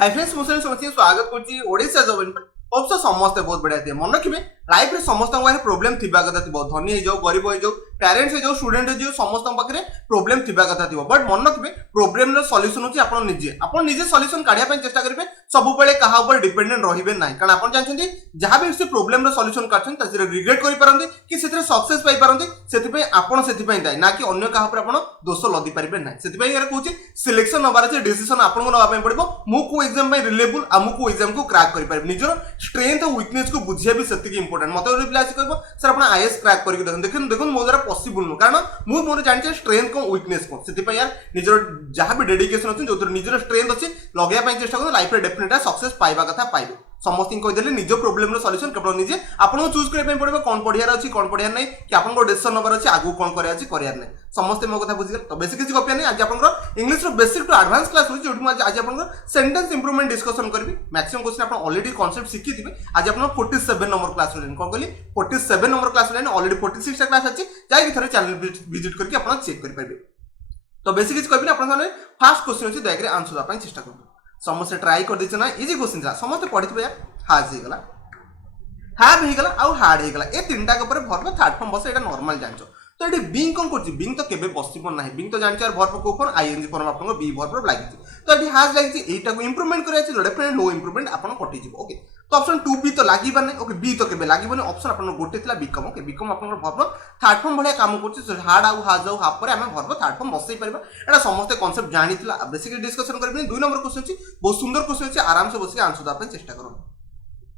hi friends मुझे समझिए स्वागत करछि ओडिसा जॉब इन पर अवश्य समस्त बहुत बढ़िया थे मन रखिए लाइफ रे समस्त पाखे प्रोब्लेम थिबा कथा थिबो धनी हो जाओ गरीब हो जाओ पेरेंट्स हो जाओ स्टूडेंट हो जाओ समस्त पाखे प्रोब्लेम थिबा कथा थिबो बट मन रखिए प्रोब्लेम रो सॉल्यूशन होछि आपण निजे सॉल्यूशन काढिया पय चेष्टा करिवे सब बेले कहा ऊपर डिपेंडेंट रहिबे नाही कारण आपण जानछन्ती जहां भी से प्रोब्लेम रो सॉल्यूशन करछन तसिरे रिग्रेट करि पारंती कि सेतरे सक्सेस पाई पारंती सेति पय आपण सेति पय दाई ना कि अन्य कहा ऊपर आपण दोष लदी पारिबे नाही सेति पय यार कहूछि सिलेक्शन नबार अछि डिसीजन आपण को नबा पय पड़िबो मु को एग्जाम पय रिलेबल आ मु को एग्जाम को क्रैक करि पारिबे निजर स्ट्रेंथ और वीकनेस को बुझिया भी सेति इंपोर्टेंट मते रिप्लाई आसी कहबो सर आपण आईएएस क्रैक करके देखन देखन मो द्वारा पॉसिबल न कारण मु मोर जानचे स्ट्रेंथ को वीकनेस को सेति पय यार निजर जहां भी डेडिकेशन अछि जो निजर स्ट्रेंथ अछि लगया पय चेष्टा करो लाइफ रे डेफिनेटली सक्सेस पाइबा कथा पाइबो समस्त कहि देले निज प्रॉब्लम रो सॉल्यूशन केवल निजे आपन चूज करे पड़बो कोन पढियार अछि कोन पढियार नै कि आपन को डिसीजन नंबर अछि आगु कोन करे अछि करियार नै समस्त मो कथा बुझि गेल तो बेसिक किछि कॉपी नै आज आपन को इंग्लिश रो बेसिक टू एडवांस क्लास होछि जोठी आज आपन को सेंटेंस इंप्रूवमेंट डिस्कशन करबी मैक्सिमम क्वेश्चन आपन ऑलरेडी कांसेप्ट सिखि थिबे आज आपन 47 नंबर क्लास होलेन कोन कहली 47 नंबर क्लास होलेन ऑलरेडी 46 क्लास अछि जाय कि थरे चैनल विजिट करके आपन चेक कर पाइबे तो बेसिक किछि कॉपी आपन माने फर्स्ट क्वेश्चन अछि दयाकरे आंसर आपन चेष्टा करबो समस्त ट्राई कर दिछ ना इजी क्वेश्चन था समस्त पढिथबे यार हाज हे गला हैव हे गला आउ हार्ड हे गला ए तीनटा के ऊपर वर्ब थर्ड फॉर्म बस एटा नॉर्मल जानचो तो एटी बीइंग कोन करछि बीइंग तो केबे पॉसिबल नाही बीइंग तो जानछ यार वर्ब को कोन आईएनजी फॉर्म आपन को बी वर्ब लागि तो एटी हाज लागि एटा को इंप्रूवमेंट करे अछि डेफिनेटली नो इंप्रूवमेंट आपन कटि जिवो ओके तो ऑप्शन 2 बी तो लागि बने ओके बी तो केबे लागि बने ऑप्शन आपन गोटे थिला बिकम ओके बिकम आपन वर्ब थर्ड फॉर्म भले काम करछि हार्ड आउ हाज आउ हाफ पर हम वर्ब थर्ड फॉर्म बसई परबा एटा समस्त कांसेप्ट जानिथिला बेसिकली डिस्कशन करबे 2 नंबर क्वेश्चन अछि बहुत सुंदर क्वेश्चन अछि आराम से बसके आंसर द चेष्टा करो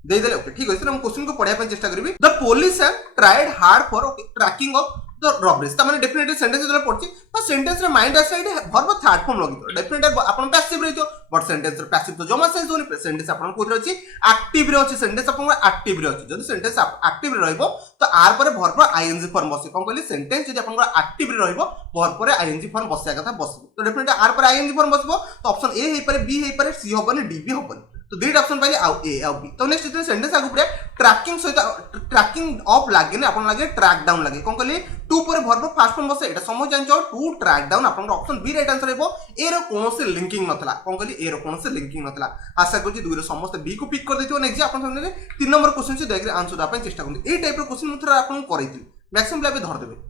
दे देले ओके ठीक है हम क्वेश्चन को पढ़िया चेष्टा करिबी the police have tried hard for okay tracking of the robberies त माने डेफिनेटली सेंटेंस जले पड़छि पर सेंटेंस रे mind aside verb third form लगी डेफिनेटली आपन पैसिव रहितो बट सेंटेंस रे पैसिव तो जमा सेंस होनी सेंटेंस आपन कोथि अछि एक्टिव रे अछि सेंटेंस आपन एक्टिव रे अछि जदि सेंटेंस एक्टिव रे रहइबो तो आर पर वर्ब आईएनजी फॉर्म बसे कोन कहली सेंटेंस जदि आपन एक्टिव रे रहइबो वर्ब पर आईएनजी फॉर्म बसिया कथा बसबो तो डेफिनेटली आर पर आईएनजी फॉर्म बसबो तो ऑप्शन ए हे पर बी हे पर सी होबनी डी भी होबनी तो दीट ऑप्शन पाइले आउ ए आउ बी तो नेक्स्ट इतने सेंटेंस आगु परे ट्रैकिंग सहित ट्रैकिंग अप लागे ने आपन लागे ट्रैक डाउन लागे कोन कहली टू पर वर्ब फास्ट फॉर्म बसे एटा समझ जानचो टू ट्रैक डाउन आपन ऑप्शन बी राइट आंसर हेबो ए रो कोनोसे लिंकिंग नथला कोन कहली ए रो कोनोसे लिंकिंग नथला आशा करछि दुई रो समस्त बी को पिक कर देथियो नेक्स्ट आपन सामने 3 नंबर क्वेश्चन से देखरे आंसर दा पय चेष्टा करु ए टाइप रो क्वेश्चन मुथरा आपन करैथि मैक्सिमम लेबे धर देबे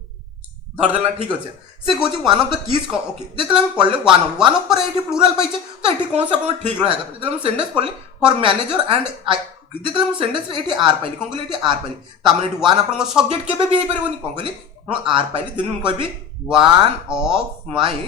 धर देला ठीक अछि से कहछि one of the keys okay जेतले हम पढ़ले वन ऑफ पर एठी प्लुरल पाइछे तो एठी कोन से आपन ठीक रहया जेतले हम सेंटेंस पढ़ले फॉर मैनेजर एंड जेतले हम सेंटेंस रे एठी आर पाइली कोन कहली एठी आर पाइली ता माने एठी वन आपन सब्जेक्ट केबे भी हे परबोनी कोन कहली हम आर पाइली दिन हम कहबी वन ऑफ माय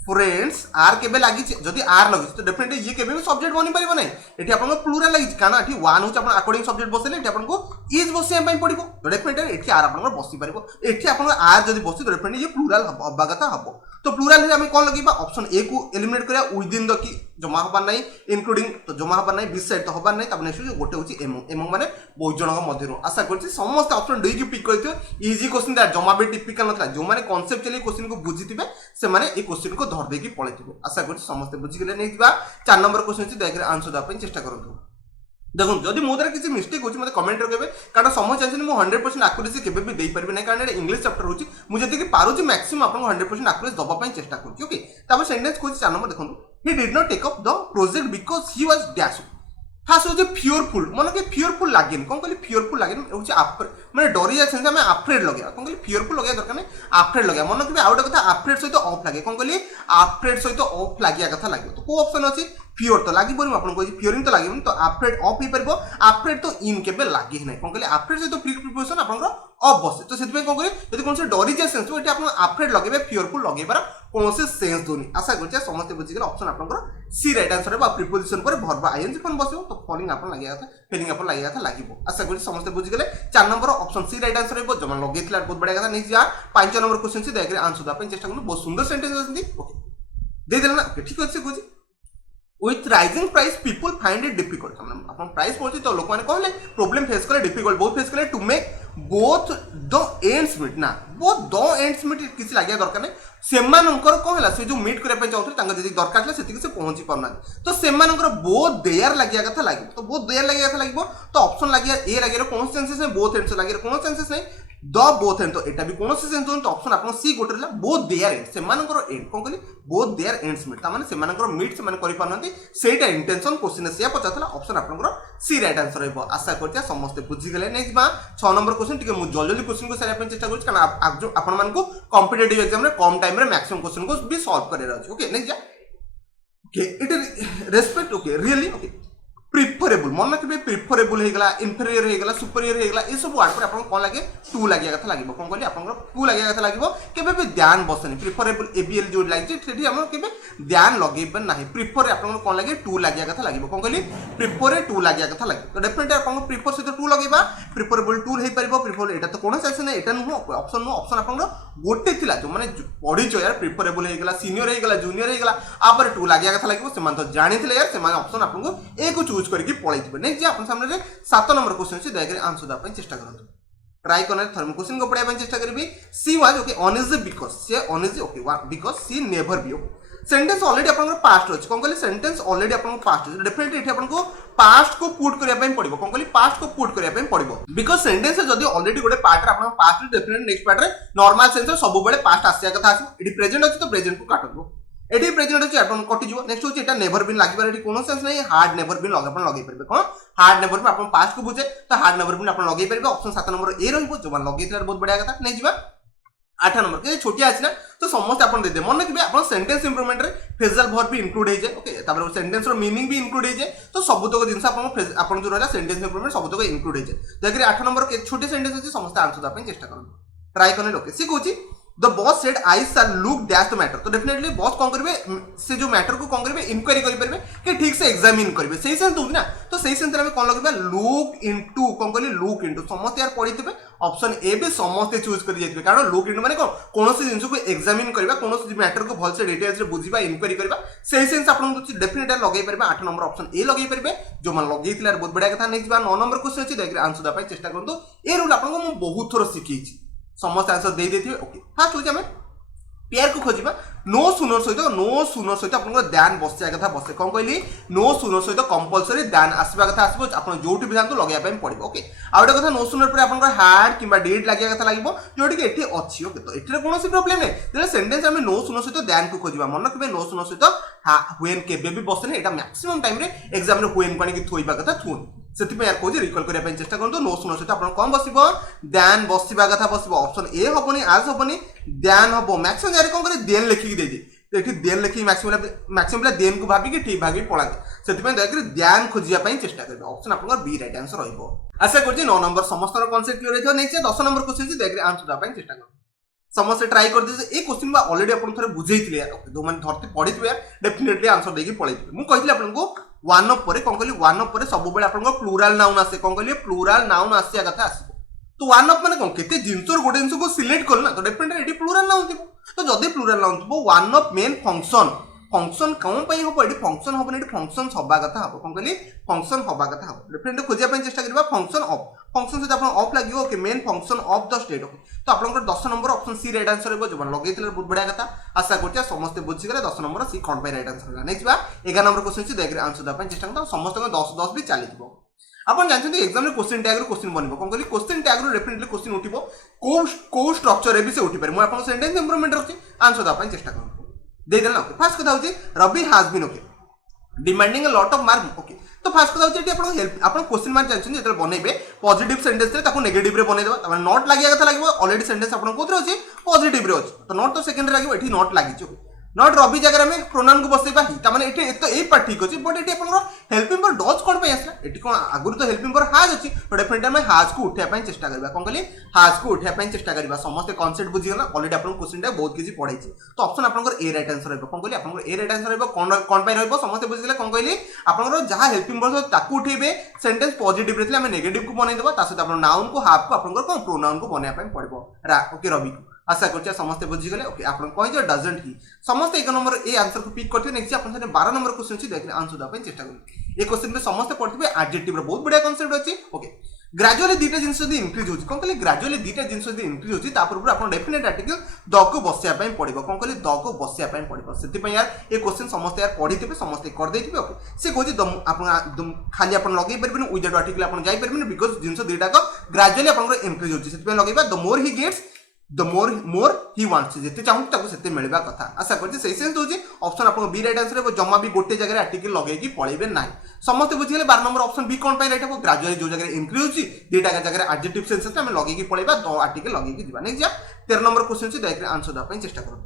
फ्रेंड्स आर केबे लागि जदी आर लागि तो डेफिनेटली ये केबे भी सब्जेक्ट बनि परिबो नै एठी आपन प्लुरल लागि काना एठी वन होच आपन अकॉर्डिंग सब्जेक्ट बसेले एठी आपन को इज बसे पय पडिबो तो डेफिनेटली एठी आर आपन बसि परिबो एठी आपन आर जदी बसि तो डेफिनेटली ये प्लुरल हबा कथा हबो तो प्लुरल रे हम कोन लगिबा ऑप्शन ए को एलिमिनेट करिया विद इन द की जमा हबा नै इंक्लूडिंग तो जमा हबा नै बिस साइड तो हबा नै तब नेक्स्ट गोटे होची एमो माने बहुत जनक मध्यरो आशा करछि समस्त ऑप्शन डी की पिक करथियो इजी क्वेश्चन दैट जमा बे टिपिकल नथला जो माने कांसेप्चुअली क्वेश्चन को बुझितिबे से माने ए क्वेश्चन को धर दे की पळेतिबे आशा करछि समस्त बुझि गेले नै दिबा 4 नंबर क्वेश्चन से देखरे आंसर दा पय चेष्टा करंतु देखो जदि मो द्वारा किसी मिस्टेक होची मते कमेंट रे केबे कारण समझ चाहछन मो 100% एक्यूरेसी केबे भी देई परबे नै कारण एटा इंग्लिश चैप्टर होची मु जति की पारुची मैक्सिमम आपन 100% एक्यूरेसी दबा पय चेष्टा करछि ओके तब सेंटेंस कोची 4 नंबर देखंतु he did not take up the project because he was dash fast होची फियरफुल मन के फियरफुल लागेन कोन कहली फियरफुल लागेन होची माने डरी जाछन से हमें अफ्रेड लगया कोन कहली फियरफुल लगया दरकार नै अफ्रेड लगया मन के आउट कथा अफ्रेड सहित ऑफ लागे कोन कहली अफ्रेड सहित ऑफ लागिया कथा लागे तो को ऑप्शन अछि फियर तो लागि बनी आपन कोइ फियरिंग तो लागि तो अफ्रेड ऑफ ही परबो अफ्रेड तो इन केबे लागि नै कोन कहली अफ्रेड से तो प्रिपोजिशन आपन को ऑफ बसे तो सेति पे कोन कहली यदि कोन से डरी जे सेंस तो एटी आपन अफ्रेड लगेबे फियरफुल लगेबार कोन से सेंस दोनी आशा करछि समस्त बुझि गेल ऑप्शन आपन को सी राइट आंसर बा प्रिपोजिशन पर वर्ब आईएनजी फॉर्म बसिबो तो फॉलोइंग आपन लागि था फीलिंग आपन लागि था लागिबो आशा करछि समस्त बुझि गेले 4 नंबर ऑप्शन सी राइट आंसर हेबो जमा लगेतला बहुत बडा कथा नै जा 5 नंबर क्वेश्चन से देखरे आंसर दा पे चेष्टा करनु बहुत सुंदर सेंटेंस अछि ओके दे देला ना ठीक अछि बुझि with rising price people find it difficult अपन प्राइस पहुंची तो लोग माने कहले प्रॉब्लम फेस करे डिफिकल्ट बहुत फेस करे to make both the ends meet ना बोथ द एंड्स मीट किसी लागिया दरकार नै सेमानंकर कौन है से जो मीट करने चाहते जी दरकार था से पहुंची पारना तो सेमानंकर बोथ देयर लगे कथा लगे तो बोथ देयर लगे कथा लगे तो ऑप्शन लगे ए लगे कौन सेंसेस नहीं बोथ एंड्स लगे कौन सेंसेस नहीं द बोथ एंड तो एटा भी कौन से सेंस तो ऑप्शन आपन सी गोटे रहा बोथ देयर एंड सेमानंकर एंड कोन कहली बोथ देयर एंड्स मीट ता माने सेमानंकर मीट से माने करि पारनती सेटा इंटेंशन क्वेश्चन से पचातला ऑप्शन आपनकर सी राइट आंसर रहबो आशा करते समस्त बुझी गले नेक्स्ट बा 6 नंबर क्वेश्चन टिके मु जल्दी क्वेश्चन को सारे अपन चेष्टा करू कारण आप जो आपन मान को कॉम्पिटिटिव एग्जाम रे कम टाइम रे मैक्सिमम क्वेश्चन को भी सॉल्व करे रहछ ओके नेक्स्ट जा okay it respect okay really okay preferable मन रखिए प्रिफरेबल होगा इनफेरियर होगा सुपरियर होगा ये सब वर्ड पर आपको कौन लगे टू लगे कथा लगे कौन कहली आप टू लगे कथा लगे केबे भी ध्यान बसनी प्रिफरेबल एबीएल जो लगे से आम के ध्यान लगे ना प्रिफर आप कौन लगे टू लगे कथा लगे कौन कहली प्रिफर टू लगे कथा लगे तो डेफिनेटली आप प्रिफर सहित टू लगेगा प्रिफरेबल टू हो पार प्रिफर यहाँ तो कौन से ना यहाँ नुह ऑप्शन नुह ऑप्शन आप गोटे थी जो मैंने पढ़ी यार प्रिफरेबल होगा सीनियर होगा जूनियर होगा आप टू लगे कथा लगे से तो जानी यार से ऑप्शन आपको ए को चूज करके पळैथिबे नेक्स्ट जे आपन सामने 7 नंबर क्वेश्चन से दयाकरी आंसर दा चेष्टा करंतु ट्राई करने थर्म क्वेश्चन को पढ़ाई चेष्टा करी she was okay honest because से honest okay because she never be okay sentence already आपन पास्ट अछि कोन कहली सेंटेंस ऑलरेडी आपन पास्ट अछि डेफिनेटली एठी आपन को पास्ट को पुट करिया पय पड़िबो कोन कहली पास्ट को पुट करिया पय पड़िबो बिकॉज सेंटेंस जदी ऑलरेडी गोटे पार्ट रे आपन पास्ट डेफिनेटली नेक्स्ट पार्ट रे नॉर्मल सेंस रे सब बेले पास्ट आसिया कथा आसी एठी प्रेजेंट अछि तो प्रेजेंट को काटबो एटी प्रेजेंट अछि अपन कटि जिवो नेक्स्ट होछि एटा नेवर बीन लागिबार एटी कोनो सेंस नै हार्ड नेवर बीन लगे अपन लगे परबे कोन हार्ड नेवर बीन अपन पास्ट को बुझे तो हार्ड नेवर बीन अपन लगे परबे ऑप्शन 7 नंबर ए रहइबो जो मन लगे बहुत बढ़िया कथा नै जिबा 8 नंबर के छोटिया अछि ना तो समस्त अपन दे दे मन रखिबे अपन सेंटेंस इंप्रूवमेंट रे फ्रेजल वर्ब भी इंक्लूड हे जे ओके तापर सेंटेंस रो मीनिंग भी इंक्लूड हे जे तो सब तक जिंस अपन जो रहला सेंटेंस इंप्रूवमेंट सब तक इंक्लूड हे जे जकरि 8 नंबर के छोटे सेंटेंस अछि समस्त आंसर दा पे चेष्टा करन ट्राई करने लोके सी कहूची the boss said I shall look that the matter तो डेफिनेटली बॉस कौन करेंगे से जो मैटर को कौन करेंगे इंक्वायरी करेंगे कि ठीक से एग्जामिन करेंगे सही सेंस होगी ना तो सही सेंस में कौन लगे लुक इनटू कौन कहली लुक इनटू समस्त यार पढ़ी थे ऑप्शन ए भी समस्त चूज कर जाइए कारण लुक इनटू माने कौन सी जिन को एग्जामिन करबा कौन सी मैटर को भल से डिटेल्स रे बुझिबा इंक्वायरी करबा सही सेंस आपन डेफिनेटली लगे परबे 8 नंबर ऑप्शन ए लगे परबे जो मन लगे थिला बहुत बढ़िया कथा नेक्स्ट बार 9 नंबर क्वेश्चन अछि देखि आंसर दा चेष्टा करंतु ए रूल आपन को मु बहुत थोर सिखैछि समस्त आंसर दे देथिबे ओके फर्स्ट होछि हमें पेयर को खोजिबा नो सुनर सहित आपन ध्यान बसिया कथा बसे कौन कहली नो सुनर सहित कंपलसरी ध्यान आसवा कथा आसबो आपन जोटी भी जानतो लगाया पय पड़िबो ओके आ गोटे कथा नो सुनर पर आपन हार्ड किबा डिड लागिया कथा लागबो जोटी के एठी अछि ओके तो एठी कोनोसी प्रॉब्लम नै तेले सेंटेंस हमें नो सुनर सहित ध्यान को खोजिबा मन रखबे नो सुनर सहित व्हेन केबे भी बसने एटा मैक्सिमम टाइम रे एग्जाम रे व्हेन पानी की थोइबा कथा थुन से यार कौन रिकल करने चेष्टा करूँ नो सुन सहित आप कौन बस ध्यान बसवा कथा बस ऑप्शन ए हेनी आज हेनी ध्यान हम मैक्सिमम यार कौन कर देन लिखिकी देदी तो ये देन लिखिकी मैक्सिमम पिला देन को भाविकी ठीक भाग पलाते से दयाकोरी ध्यान खोजापी चेष्टा करेंगे ऑप्शन आप बी राइट आंसर रही आशा कर 9 नंबर समस्त कनसेप्ट क्लियर हो नेक्स्ट 10 नंबर क्वेश्चन दयाकोरी आंसर देवाई चेष्टा कर समस्त ट्राई कर दे ए क्वेश्चन बा ऑलरेडी अपन थरे बुझेइथिले यार जो माने धरते पढिथिबे यार डेफिनेटली आंसर देकी पळैथिबे मु कहितले आपनको वन अप परे कोन कहली वन अप परे सब बेले आपनको प्लूरल नाउन आसे कोन कहली प्लूरल नाउन आसिया कथा आसीबो तो वन अप माने कोन केते जिंसर गोटे जिंस को सिलेक्ट करना तो डेफिनेटली एडी प्लूरल नाउन थिबो तो जदी प्लूरल नाउन थिबो वन अप मेन फंक्शन कौन पे हम ये फंक्शन हम ये फंक्शन हवा कथा हम कौन कहली फंक्शन हवा कथा हम डेफिनेटली खोजिया चेष्टा करबा फंक्शन सहित आपन ऑफ लागियो okay main function of the state okay तो आपन 10 number option C right answer हो जो लगेइथिले बहुत बढ़िया कथा आशा करछा समस्त बुझि गले 10 नंबर सी कौन पे राइट आंसर नेक्स्ट बा 11 नंबर क्वेश्चन से देख आंसर दा चेष्टा करता समस्त 10 भी चली जीवो अपन जानछन एग्जाम रे क्वेश्चन टैग रो क्वेश्चन बनबो कोन कहली क्वेश्चन टैग रो डेफिनेटली क्वेश्चन उठिबो को स्ट्रक्चर रे भी से उठी पारे मु आपन सेंटेंस इंप्रूवमेंट रखछि आंसर दा चेष्टा करूँ दे देना ओके फर्स्ट कथा होची Ravi has been okay demanding a lot of mark okay तो फर्स्ट कथा होची आपण हेल्प आपण क्वेश्चन मार्क जानछन जेतल बनेबे पॉजिटिव सेंटेंस रे ताको नेगेटिव रे बने देबा तमाने नॉट लागिया कथा लागबो ऑलरेडी सेंटेंस आपण कोथरे होची पॉजिटिव रे होची तो नॉट तो सेकंड रे लागबो एठी नॉट लागि छु नॉट रवि जगह में प्रोनाउन को बसेबा ही तमाने एठी तो ए पार्ट ठीक होची बट एठी आपण हेल्पिंग फॉर डज कोन पे आसला एठी कोन आगुर तो हेल्पिंग फॉर हैज होची तो डेफिनेटली हम हैज को उठिया पय चेष्टा करबा कोन कहली हैज को उठिया पय चेष्टा करबा समस्त कांसेप्ट बुझी गला ऑलरेडी आपण क्वेश्चन टा बहुत किछि पढाइछि तो ऑप्शन आपण ए राइट आंसर रहबो कोन कहली आपण ए राइट आंसर रहबो कोन पे रहबो समस्त बुझी गले कोन कहली आपण जहा हेल्पिंग फॉर ताकू उठेबे सेंटेंस पॉजिटिव रेतले हम नेगेटिव को बनै देबा तासे आपण नाउन को हाफ को आपण कोन प्रोनाउन को बनै पय पड़बो ओके रवि आशा करछे समस्त बुझी गले ओके आपण कहि जे डजंट ही समस्त 1 नंबर ए आंसर को पिक करथे नेक्स्ट आपण 12 नंबर क्वेश्चन छी देखि आंसर दा पे चेष्टा करू ए क्वेश्चन पे समस्त पढ़थिबे एडजेक्टिव रो बहुत बढ़िया कांसेप्ट अछि ओके ग्रेजुअली दीटा जिंस यदि इंक्रीज होची कोन कहले ग्रेजुअली दीटा जिंस यदि इंक्रीज होची ता पूर्व आपण डेफिनेट आर्टिकल द को बसिया पय पड़िबो कोन कहले द को बसिया पय पड़िबो सेति पय यार ए क्वेश्चन समस्त यार पढ़िथिबे समस्त कर देथिबे ओके से कोजी आपण खाली आपण लगै परबिन विदाउट आर्टिकल आपण जाई परबिन बिकॉज़ जिंस दीटा को ग्रेजुअली आपण इंक्रीज होची सेति पय लगैबा the more he gets the more he wants जेते चाहू ताको सेते मिलबा कथा आशा करछि सही सेंस होची ऑप्शन आपन बी राइट आंसर है जम्मा भी गोटे जगह आर्टिकल लगै की पळेबे नाही समस्त बुझिले 12 नंबर ऑप्शन बी कोन पय राइट हो ग्रेजुअली जो जगह इंक्रीज होची दीटा का जगह एडजेक्टिव सेंस हम लगै की पळेबा दो आर्टिकल लगै की दिबा नेक्स्ट जा 13 नंबर क्वेश्चन छी देखरे आंसर दा पय चेष्टा करू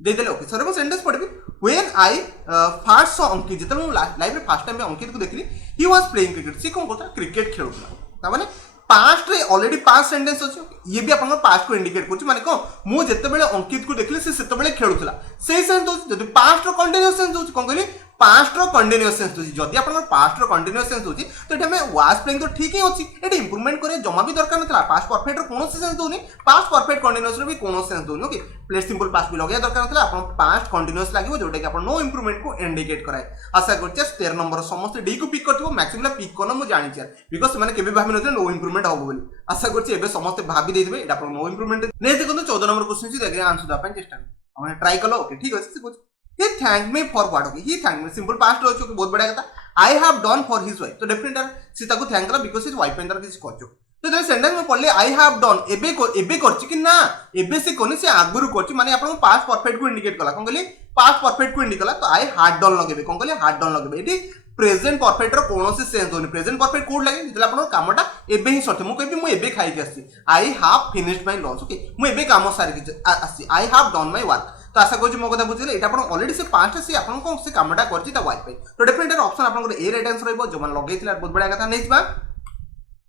दे देले ओके सर सेंटेंस पढ़बी when I first saw Ankit जतन लाइव में फर्स्ट टाइम में अंकित को देखली ही वाज प्लेइंग क्रिकेट सी कोन कोता क्रिकेट खेलुला ता माने पास्ट रे ऑलरेडी पास्ट सेंटेंस अछि ये भी आपन पास्ट को इंडिकेट करछि माने को मु जते बेले अंकित को देखली से सेते बेले खेलुला सेही सेंस जदि पास्ट रो कंटीन्यूअस सेंस होछि कोन कहली पास्ट रो कंटीन्यूअस सेंस होछि जदि आपन पास्ट रो कंटीन्यूअस सेंस होछि तो एटा में वाज प्लेइंग तो ठीक ही होछि एटा इंप्रूवमेंट करे जमा भी दरकार नथला पास्ट परफेक्ट रो कोनो सेंस दोनी पास्ट परफेक्ट कंटीन्यूअस रो भी कोनो सेंस दोनी ओके प्लेस सिंपल पास्ट भी लगया दरकार नथला आपन पास्ट कंटीन्यूअस लागिवो जोटा कि आपन नो इंप्रूवमेंट को इंडिकेट कराय आशा करछि 13 नंबर समस्त डी को पिक करथिबो मैक्सिमम पिक कोन मु जानि छ बिकॉज़ माने केबे भाबि नथले नो इंप्रूवमेंट होबो बोली आशा करछि एबे समस्त भाबि देथिबे एटा आपन नो इंप्रूवमेंट नै देखो 14 नंबर क्वेश्चन छी देखरे आंसर दा पय चेष्टा हमने ट्राई कलो ओके ठीक अछि से he thanked me for what okay he thanked me simple past रो छ बहुत बढ़िया कथा I have done for his wife तो डेफिनेटली से ताको थैंक कला बिकॉज़ हिज वाइफ पेंदर किछ करछो तो जे सेंटेंस में पढ़ले I have done एबे करछि कि ना एबे से कोने से आगुरु करछि माने आपन पास्ट परफेक्ट को इंडिकेट कला कोन कहली पास्ट परफेक्ट को इंडिकेट कला तो I had done लगेबे कोन कहली had done लगेबे एटी प्रेजेंट परफेक्ट रो कोनोसी सेंस होनी प्रेजेंट परफेक्ट कोड लागे जेतला आपन कामटा एबे ही सटे मु कहबी मु एबे खाइ के आसी I have finished my lunch okay मु एबे काम सारि के आसी I have done my work तो आशा करूँ मो कथा बुझिले एटा आपण ऑलरेडी से पास्ट से आपण को से कामटा करछि ता वाइफ पे तो डेफिनेटली ऑप्शन आपण को ए राइट आंसर रहबो जो मन लगैथिला बहुत बढ़िया कथा नै छिबा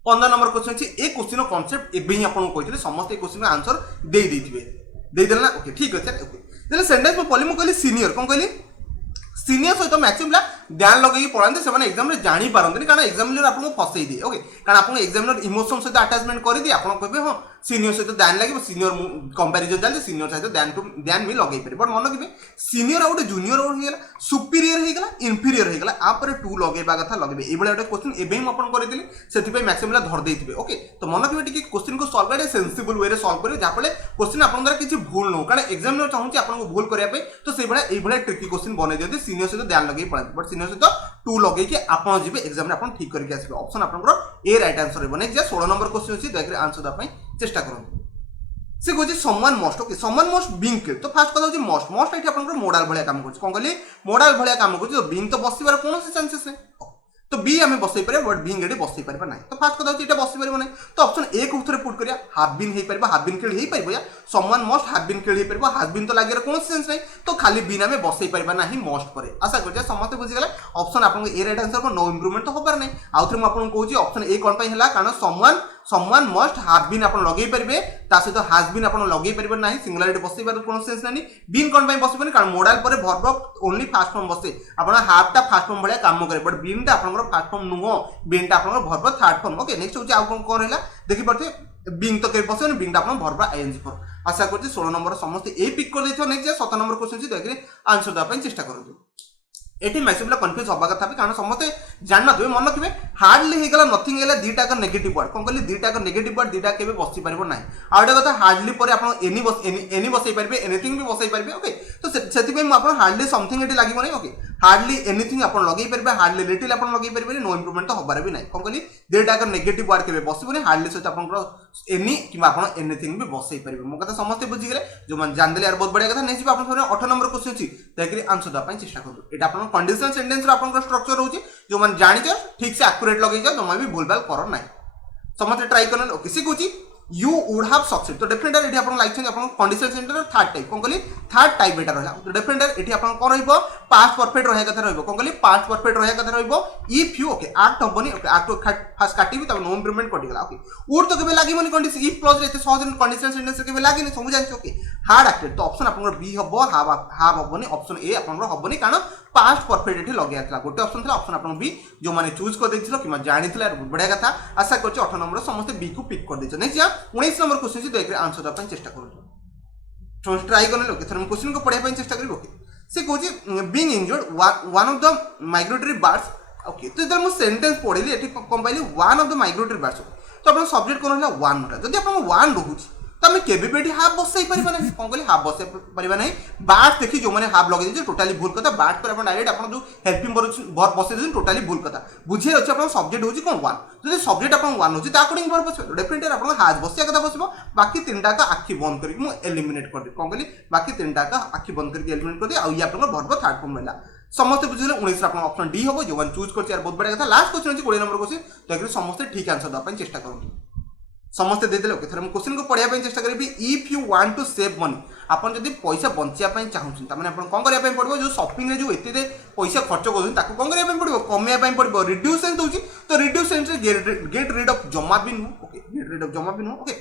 15 नंबर क्वेश्चन छी ए क्वेश्चन कांसेप्ट एबे ही आपण को कहिथिले समस्त ए क्वेश्चन आंसर दे देथिबे दे देला ना ओके ठीक अछि ओके देले सेंटेंस में पॉली मु कहली सीनियर कोन कहली सीनियर सहित मैक्सिमम ध्यान लगे पढ़ाते से एग्जाम रे जानी पारंतनी कारण एग्जामिनर आपको फसई दिए ओके कारण आपको एग्जामिनर इमोशन सहित अटैचमेंट कर दिए आप कहे हाँ सीनियर सहित ध्यान लगे सीनियर कंपैरिजन चलते सीनियर सहित ध्यान भी लगे पारे बट मन रखिए सीनियर गोटे जूनियर होगा सुपीरियर होगा इनफीरियर होगा आप टू लगेबा कथा लगे ये गोटे क्वेश्चन एवं मुझे करी मैक्सिमम धर देते ओके तो मन रखिए क्वेश्चन को सल्व करेंगे सेंसिबल वे सल्व करेंगे जहाँफल क्वेश्चन आप द्वारा किसी भूल न कारण एग्जामिनर चाहूँगी आपको भूल करने तो से ट्रिकी क्वेश्चन बन दिखते सीनियर सहित ध्यान लगे पढ़ाते बट सीनियर सहित टू लगे आप जी एग्जाम में आप ठीक करके आसवे ऑप्शन आप ए राइट आंसर रही नेक्स्ट 16 नंबर क्वेश्चन अच्छी देखिए आंसर देवाई चेष्टा करूँ से कहते सम्मान मस्ट ओके सम्मान मस्ट बिंग तो फास्ट कथा हूँ मस्ट मस्ट ये आप मोडाल भाया काम कर कौन कहली मोडाल भाया काम कर बिंग तो बसबार कौन चांसेस है तो बी आम बसई पारे बट बिंग एटी बसई पार ना तो फास्ट कथा ये बसई पार ना तो ऑप्शन ए को उत्तर पुट करिया हाफ बिन हो पार हाफ बिन खेल हो पार या सम्मान मस्ट हाफ बिन खेल हो पार हाफ बिन तो लगे कौन सेंस नहीं तो खाली बिन आम बसई पार ना मस्ट पर आशा कर समस्त बुझीगला ऑप्शन आप ए राइट आंसर नो इम्प्रूवमेंट तो होबार नहीं आउ थे मुझे कहूँ ऑप्शन ए कौन है कारण सम्मान सम्मान मस्ट हाफ बिन आप लगे पारे सहित हाज बिन आप लगे पारे ना सिंगुलारिटी बसई पार कौन सेंस नहीं बिन कौन बस पारे कारण मोडाल पर भर्ब ओनली फास्ट फॉर्म बसे आप हाफटा फास्ट फॉर्म भाया काम करे बट बिनटा आप फास्ट फॉर्म नुह बिनटा आप verb third form okay next हूँ आउ कौन रहा देखी पारे बिंग तो कहीं बस बिंगटा आप भर्ब आईएनजी फॉर्म आशा कर 16 नंबर समस्त ए पिक कर देथियो नेक्स्ट 17 नंबर क्वेश्चन देखिए आंसर देवा चेष्टा करूँ ये मैक्सिमम कन्फ्यूज हवा कथा कारण समस्ते जान ना मन रखिए हार्डली होगा नथिंग है दीटा का नेगेटिव वर्ड कौन कहली दीटा का नेगेटिव वर्ड दीटा के बसी पार ना आ गए कथा हार्डली पर आप एनी बसई पारे एनीथिंग भी बसई पारे ओके तो से हार्डली समथिंग ये लगे नहीं ओके हार्डली एनीथिंग आप लगे पारे हार्डली लिटिल आप लगे पारे नो इम्प्रूवमेंट तो हबार भी ना कौन कहली दीटा का नेगेटिव वर्ड के बसबनी हार्डली सहित आप एनी कि आप एनीथिंग भी बसई पारे मो कथा समस्ते बुझीगले जो मैंने जानदेले यार बहुत बढ़िया कथा नहीं आप 8 नंबर क्वेश्चन अच्छी देखिए आंसर देवाई चेष्टा करूँ ये आप कंडीशनल सेंटेंस आपन स्ट्रक्चर होची जो मन जानि छ ठीक से एक्यूरेट लगै छ जमा भी भूलभाल करो नाही समझ ट्राई करन ओके सी कोची यू वुड हैव सक्सेस तो डेफिनेटली एठी आपन लाइक छ आपन कंडीशनल सेंटेंस थर्ड टाइप कोन कहली थर्ड टाइप बेटा रहला तो डेफिनेटली एठी आपन कोन रहइबो पास्ट परफेक्ट रहया कथा रहइबो कोन कहली पास्ट परफेक्ट रहया कथा रहइबो इफ यू ओके एक्ट हबनी ओके एक्ट फास्ट काटिबी तब नो इंप्रूवमेंट कटि गला ओके वुड तो केबे लागिबनी कंडीशन इफ क्लॉज एते सहज कंडीशनल सेंटेंस केबे लागिनी समझ जानि ओके हार्ड एक्टेड तो ऑप्शन आपन बी हबो हाव हबनी ऑप्शन ए आपन हबनी कारण पास्ट परफेक्ट एठी लगे आथला गोटे ऑप्शन था ऑप्शन आपन बी जो माने चूज कर देथिलो कि जानिथिला बढ़िया कथा आशा करछि 8 नंबर समस्त बी को पिक कर देछ नेक्स्ट जा 19 नंबर क्वेश्चन छी देखरे आंसर दपन चेष्टा करू तो ट्राई करने लोके थर क्वेश्चन को पढ़े चेष्टा करी ओके से कहछि being injured one of the migratory birds okay तो इधर मु सेंटेंस पढिली एठी कम पाइली one of the migratory birds तो अपन सब्जेक्ट कोन हला वन जदी अपन वन रहूछि तो आम केबे हाफ बसई पार ना कौन कहली हाफ बसई पार ना बाट देखी जो मैंने हाफ लगे टोटाली भूल कथा बाट पर डायरेक्ट आप जो हेल्पिंग वर्ब बसई टोटाली भूल कथा बुझे अच्छे आप सब्जेक्ट होची कौन वन जो सब्जेक्ट आप वन होची अकॉर्डिंग वर्ब बस डेफिनेटली आप हाज बसिया कथा बस बाकी तीन टाक आखि बंद करके एलिमिनेट कर दी कौन कहली बाकी तीन टाक आखि बंद करके एलिमिनेट कर दी आ ये आप वर्ब थर्ड फॉर्म मिला समस्त बुझे 19 ऑप्शन डी हम जो चूज कर बहुत बढ़िया कथा लास्ट क्वेश्चन अच्छे 20 नंबर क्वेश्चन तो समस्त ठीक आंसर देवाई चेष्टा करूँ समस्ते देदेले ओके थर क्वेश्चन को पढ़िया चेष्टा करी if you want to save money आपन जदि पैसा बंचिया चाहूँ ताने आपन कौन करिया पड़ो जो शॉपिंग रे जो एते पैसा खर्च कर कौन करिया पड़ो कमिया पड़ो रिड्यूस सेंस होची तो reduce sense get rid of जमा भी नु ओके गेट रिड ऑफ जमा भी नु ओके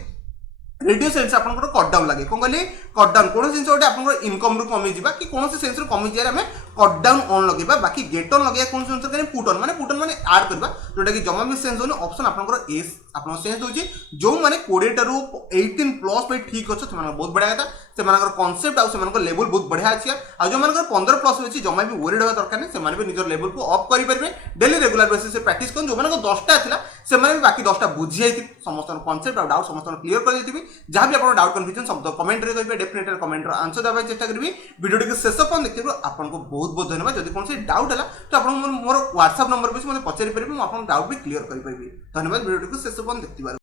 रिड्यूस सेंस आपन कट डाउन लगे कौन कहली कट डाउन कौन जिन गोटे आप इनकम रू कमी जा कि कौन सेंस रू कमी जाए आम कट डाउन ऑन लगे बाकी गेट ऑन लगे कौन सेंस पुट ऑन माने ऐड करबा जोटा कि जमा भी सेंस होनी ऑप्शन आपन एस आपन सेंस होची जो माने 20 टा रू 18 प्लस पे ठीक अछि से बहुत बढ़िया था से कॉन्सेप्ट आ से लेवल बहुत बढ़िया अच्छी आ जो 15 प्लस अच्छी जमा भी वरीड होगा दरकार नहीं से निजर लेवल को अप करेंगे डेली रेगुलर बेसिस से प्रैक्टिस कर जो 10टा था से बाकी 10टा बुझी समस्त कॉन्सेप्ट और डाउट समस्त क्लियर कर देती जहाँ भी आप डाउट कन्फ्यूजन सब कमेंट रे करेंगे डेफिनेटली कमेंट आंसर देवाई चेष्टा करी वीडियो टी शेष पर्यटन देखिए आपको बहुत बहुत धन्यवाद जब कौन डाउट है तो आप मोर व्हाट्सएप नंबर भी पचारि पारे मुझे डाउट भी क्लियर करी धन्यवाद वीडियो टी शेष पर्यटन देखते